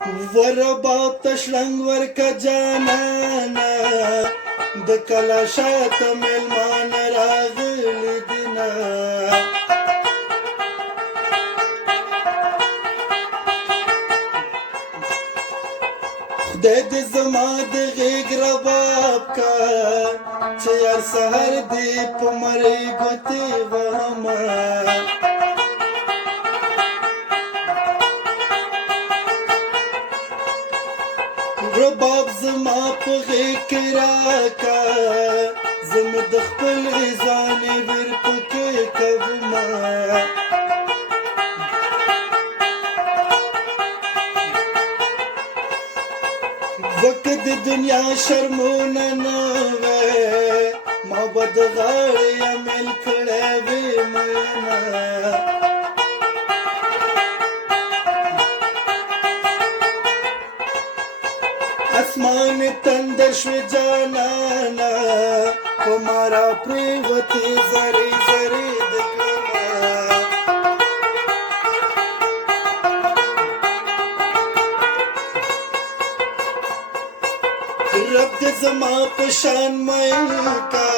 ورباب تشلنګ ورکه جانانا د کلا شاته مېلمان راغلي دينا خدای دې زما د غېږ رباب کا چې هر سحر دې په مرۍ ګوتې وهمه رباب زما په غېږ کې راکا زمه د خپل ځانې ور پکې کومه وقت د دنیا شرمونه نه وې ما به د غاړې عمل کړی وې میینه اسمان تندر شوی جانانا په مارا پریوتې زری زری د کلمه رب دې زما په شان مئین کا